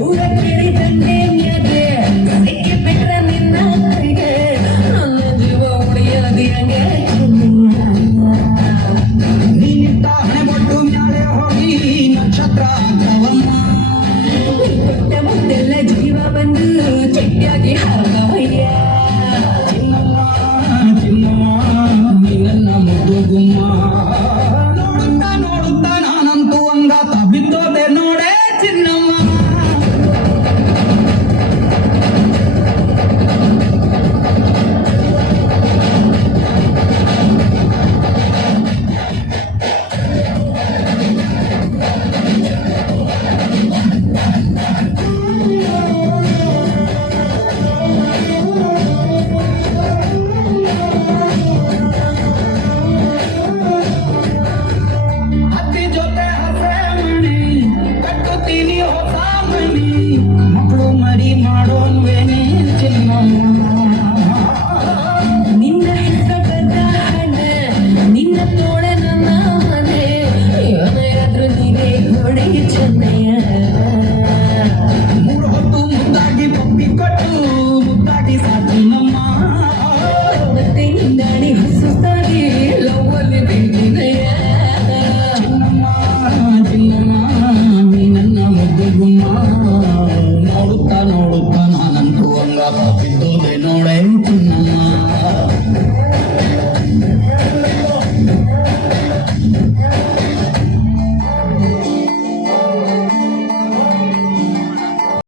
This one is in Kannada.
ಊರ ಕೇಳಿ ತಂದೆ ಮ್ಯಾಗೆ ಸಿಕ್ಕಿ ಬಿಟ್ರ ನಿನ್ನ ಕೈಗೆ ನನ್ನ ಜೀವ ಉಳಿಯದಿ ಹಂಗೆ ನೀನಿಟ್ಟ ಹಣೆ ಬೊಟ್ಟು ಮ್ಯಾಲೆ ಹೋಗಿ ನಕ್ಷತ್ರ ಆಗ್ತವಮ್ಮ ಕೊಟ್ಟ ಮುದ್ದೆಲ್ಲ ಜೀವ ಬಂದು ಚೆಟ್ಟಿಯಾಗಿ ಹಾರವಯ್ಯ ಚಿನ್ನಮ್ಮ ನೀ ನನ್ನ ಮುದ್ದು ಗುಮ್ಮ ನೋಡುತ್ತಾ ನೋಡುತ್ತಾ ನಾನಂತೂ ಅಂಗಾತ ಬಿದ್ದೋದೆ ನೋಡೆ ಚಿನ್ನಮ್ಮ ಅತ್ತಿ ಜೊತೆ ಹಸೆ ಮಣಿ ಕಟ್ಟುತ್ತೀನಿ ಹೊಸ ಮಣಿ ಮಕ್ಕಳು ಮರಿ ಮಾಡೋನ್ವೇನೆ ಚಿನ್ನಮ್ಮ ನಿನ್ನ ಹೆಸರದ ಹಣ ನಿನ್ನ ತೋಳೆ ನನ್ನ ಮನೆ ಏನಾದ್ರೂ ನೀನೇ ಗೋಡೆಗೆ ಚೆನ್ನಯ್ಯ